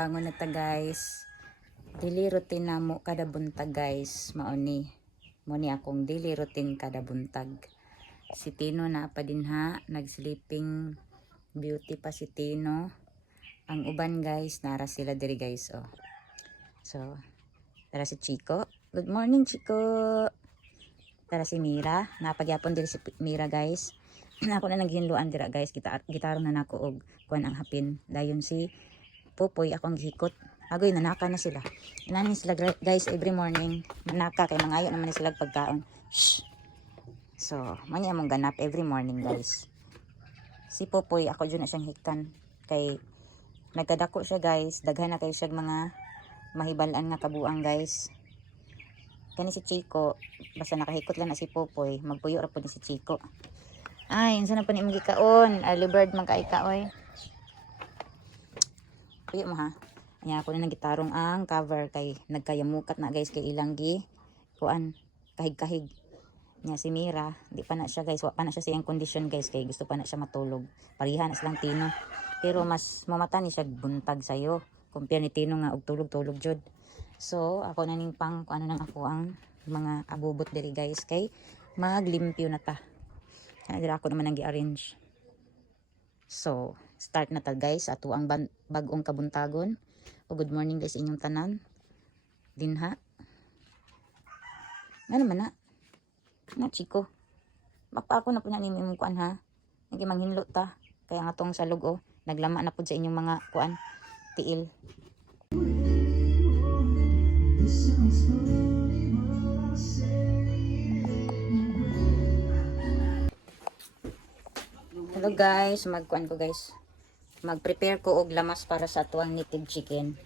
bangon na ta guys. Daily routine na mo kada buntag guys. Mao ni akong daily routine kada buntag. Si Tino na pa din ha, nag-sleeping beauty pa si Tino. Ang uban guys, nara sila diri guys oh. So, tara si Chico. Good morning Chico. Tara si Mira, napagyapon diri si Mira guys. Ako na naghinluan dira guys, gitaro na nako og kuan ang hapin. Dayon si Popoy akong gihikot. Agoy nanaka na sila. Inani sila guys every morning. Nanaka kay mangayo naman sila pagkaon. Shh. So, mani among ganap every morning guys. Si Popoy ako jud na siyang hiktan kay nagkadako siya guys. Daghan na kay siya mga mahibal-an nga kabuang guys. Kani si Chico, basta nakahikot lang na si Popoy, magpuyo ra pud ni si Chico. Ay, unsa na pa ni imong gikaon? Early bird man kay ka oy. Puyo mo ha. Anya ako na nagitarong ang cover kay nagkayamukat na guys kay ilang gi kuan kahig-kahig. Nya si Mira, di pa na siya guys, wa pa na siya siyang condition guys kay gusto pa na siya matulog. Parihan na silang Tino. Pero mas mamata ni siya buntag sayo compare ni Tino nga og tulog-tulog jud. So, ako na ning pang ano nang ako ang mga abubot diri guys kay maglimpyo na ta. Kaya ako naman ang gi-arrange. So, start na ta guys ato ang bag-ong kabuntagon. O good morning guys inyong tanan. Dinha. Ano man na? Na Chico. Bakpa ako na po na ni imong kuan ha. Nagi manghinlo ta. Kaya nga tong salog oh, naglama na pud sa inyong mga kuan tiil. Hello guys, magkuan ko guys. Mag-prepare ko og lamas para sa tuwang native chicken.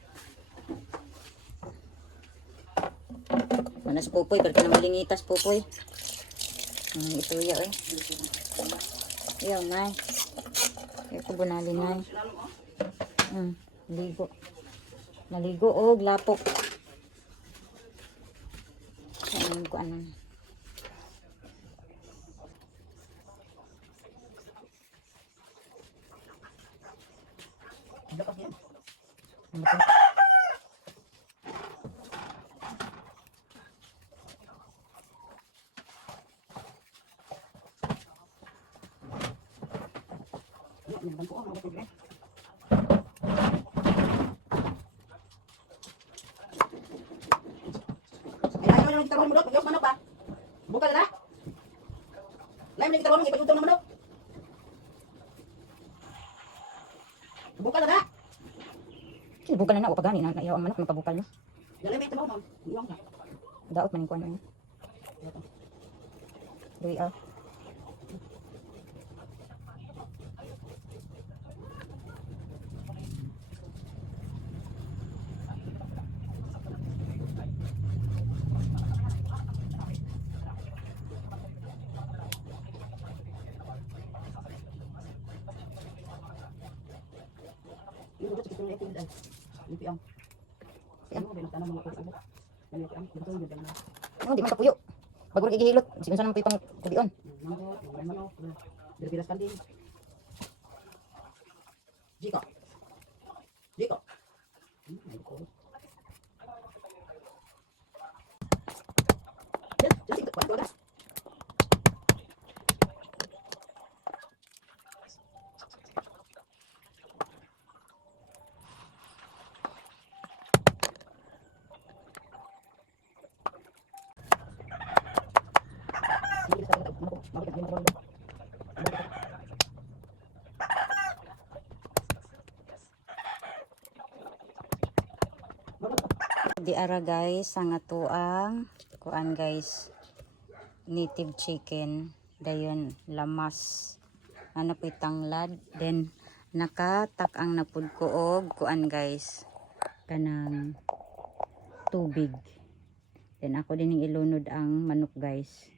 Manas Popoy, pero na malingitas Popoy. Ito ya eh. Yaw nay. Ito bunali nay. Ligo. Maligo og lapok. Ano ko ano. Buka na. Lain kita ngomong ipagutong ng manok. Buka na. Bukal na ako pagani na ayaw ang manok magpabukal no. Dali may tamo, ma'am. Iwang ka. Daot man ko ano. Dui ah. Yung udah sekitar itu dan itu yang benar tanam mga kulo. Ano ang ito yung dala. Oh, di man kapuyo. Bago gigihilot, sige sa nang pipang kudion. Mango, berpilas kan din. Jiko. Jiko. Jadi kuat kuat. Di ara guys, ang atuang kuan guys. Native chicken, dayon lamas. Ano po tanglad, then nakatak ang napud ko og kuan guys. Kanang tubig. Then ako din yung ilunod ang manok guys.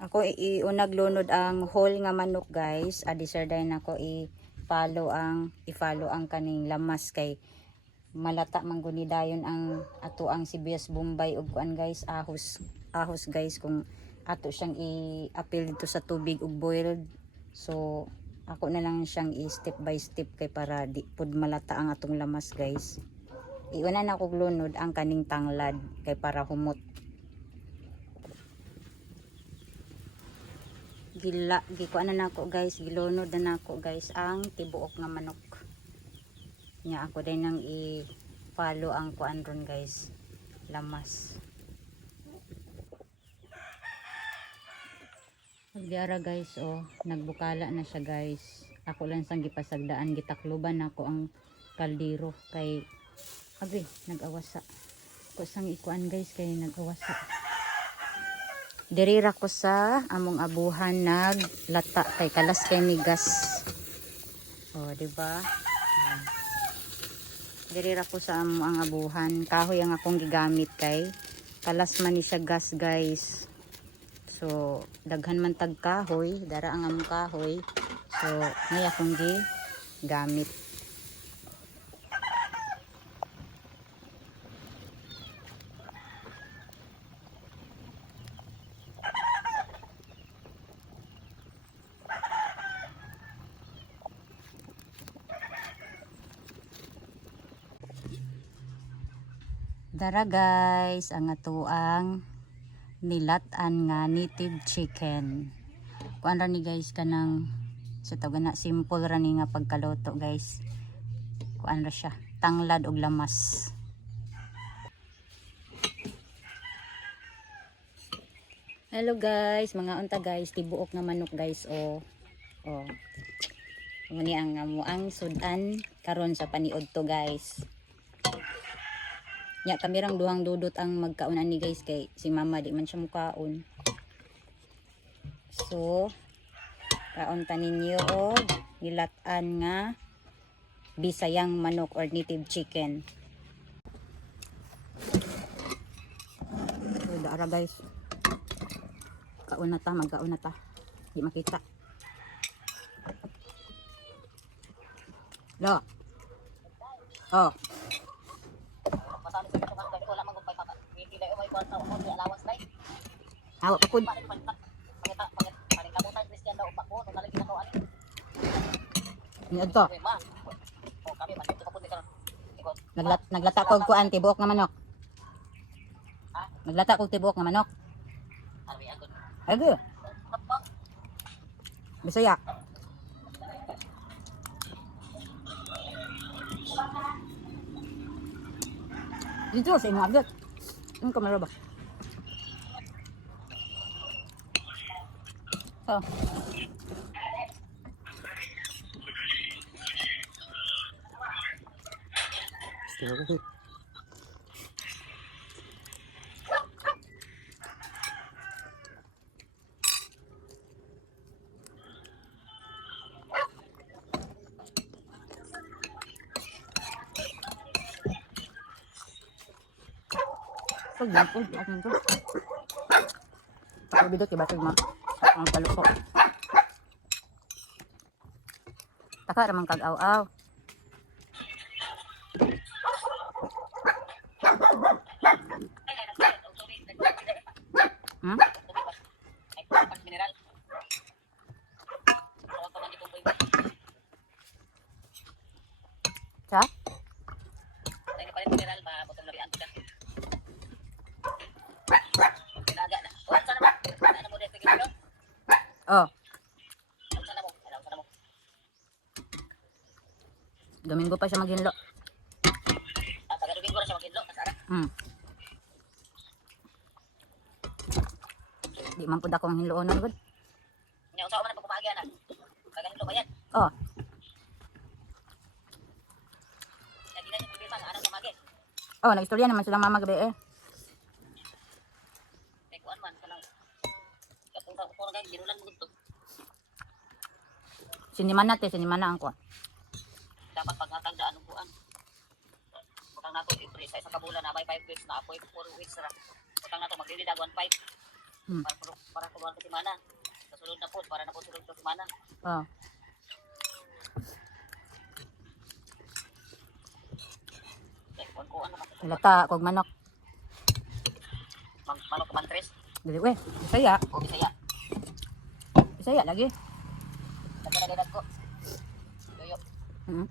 Ako iunag lunod ang whole nga manok guys. Adisarday na ako i-follow ang kaning lamas kay malata mangguni dayon ang ato ang sibuyas bombay ug kuan guys, ahos guys kung ato siyang i-apil dito sa tubig ug boiled. So ako na lang siyang i-step by step kay para di pud malata ang atong lamas guys. Iuna na ko glunod ang kaning tanglad kay para humot. Gikuan na nako guys, gilunod na nako guys ang tibuok nga manok. Nya ako din nang i-follow ang kuan ron guys, lamas. Pagdiara guys, oh, nagbukala na siya guys. Ako lang sang gipasagdaan, gitakluban nako ang kaldero kay abi nag-awasa. Ko sang ikuan guys kay nag-awasa. Dirira ko sa among abuhan naglata kay kalas kay migas. Oh, di ba? Dirira ko sa among abuhan, kahoy ang akong gigamit kay kalas man ni siya gas guys. So daghan man tag kahoy, dara ang among kahoy. So ngay akong gigamit. Dara guys, ang atuang nilatan nga native chicken. Kuan ra ni guys kanang sa tawag na simple ra ni nga pagkaluto guys. Kuan ra siya, tanglad og lamas. Hello guys, mga unta guys, tibuok nga manok guys oh. Oh. Muni ang amuang sudan karon sa paniod to guys. Nya kamirang duhang dudot ang magkaunan ni guys kay si mama di man siya mukaon. So kaunta ninyo og nilatan nga bisayang manok or native chicken. So dara guys. Kauna ta, magkauna ta. Di makita. Lo. Oh. Awa pa pud. Ni adto. Naglata ko og kuan tibuok nga manok. Naglata ko og tibuok nga manok. Age. Bisaya. Dito sa imong abot. Ang kamera ba? Oh. Pagdapos, akin to. Pagdidot, iba ito yung ang palusok. Taka ramang kag-aw-aw. Hmm? Sa? Oh. Domingo pa siya maghinlo. Taga Domingo na siya maghinlo. Di man pud akong hinloonon gud. Nya usaw man ang pagpapagyan na. Taga hinlo ba yan? Oh. Nya di na yung pipilitan, anong pamagin? Oh, nagistorya naman silang mama gabi eh. May kuan man kanang katong puro kay ginulan mo gud. Sinimana ang ko. Dapat paghatagdaan og kuan. Butang nato libre sa isa ka bulan na may 5 weeks na apoy 4 weeks ra. Butang nato maglili dag 1.5. Para kuan ka semana. Kasulod na po para na po sulod ka semana. Oh. Kuan naman. Lata kog manok. Manok ka man tres. Dili we, Bisaya. O Bisaya. Bisaya lagi. Hmm?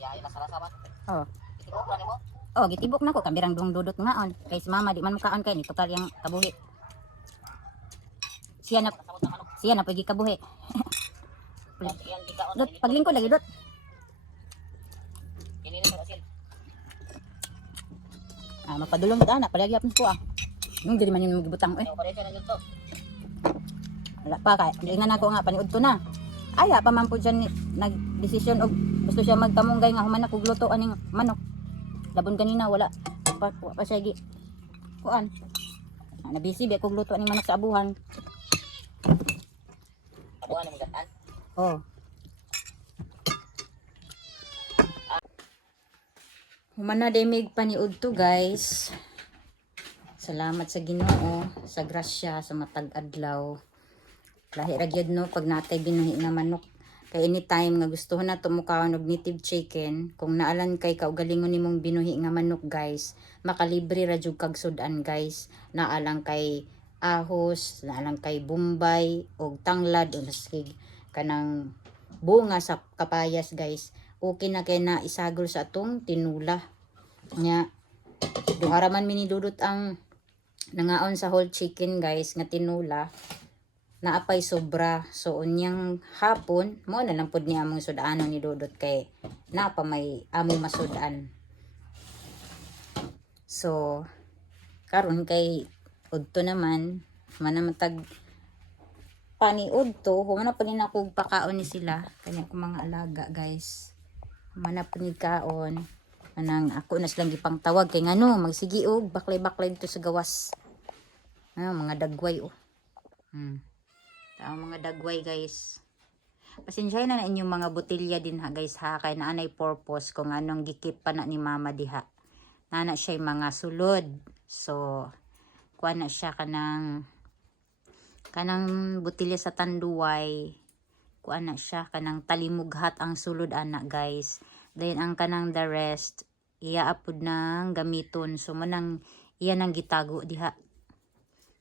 Ya, masalasaman. Oh. Itibok na mo. Oh, gitibok na ko kabirang dudot ngaon. Kay si mama di man mukaon kay ni total yang kabuhi. Siya na Nasabot ng ano. siya na pagi kabuhi. Yan gigaon. Dot paglingkod lagi dot. Kinini sa asin. Ah, magpadulong ta na palagi apon ko ah. Nung dili man yung gibutang eh. Ano pa rin siya na yun to. Wala pa kay ingan ako nga paniud to na. Aya pa man po dyan nag-desisyon og gusto siya magkamunggay nga human og luto aning manok. Labon kanina wala pa siya gi. Kuan. Na busy ba kog luto aning manok sa abuhan. Abuhan mo gatan. Oh. Humana demig paniud to guys. Salamat sa Ginoo sa grasya sa matag adlaw. Lahi ra gyud no pag natay binuhi nga manok. Kay anytime nga gusto na tumukawon og native chicken, kung naalan kay kaugalingon nimong binuhi nga manok guys, makalibre ra jud kag sudan guys. Naalang kay ahos, naalang kay bombay og tanglad o naskig kanang bunga sa kapayas guys. Okay na kay na isagol sa atong tinula. Nya duhara man minidudot ang nangaon sa whole chicken guys nga tinula. Naapay sobra. So unyang hapon mo na lang pud ni among sudanon ni Dudot kay naapa may among masudan. So karon kay udto naman manamatag paniud to humana pa rin ako pakaon ni sila kanya ko mga alaga guys. Humana pa ni kaon anang ako na silang gipang tawag kay ngano magsigi og baklay-baklay dito sa gawas. Mga dagway oh. Ang mga dagway guys. Pasensyahin na inyong mga botilya din ha guys ha. Kay naanay purpose kung anong gikip pa na ni mama diha. Nana siya mga sulod. So, kuha na siya kanang botilya sa tanduay. Kuha na siya kanang talimughat ang sulod anak guys. Then ang kanang the rest, iaapod ng gamiton. So, manang iya nang gitago diha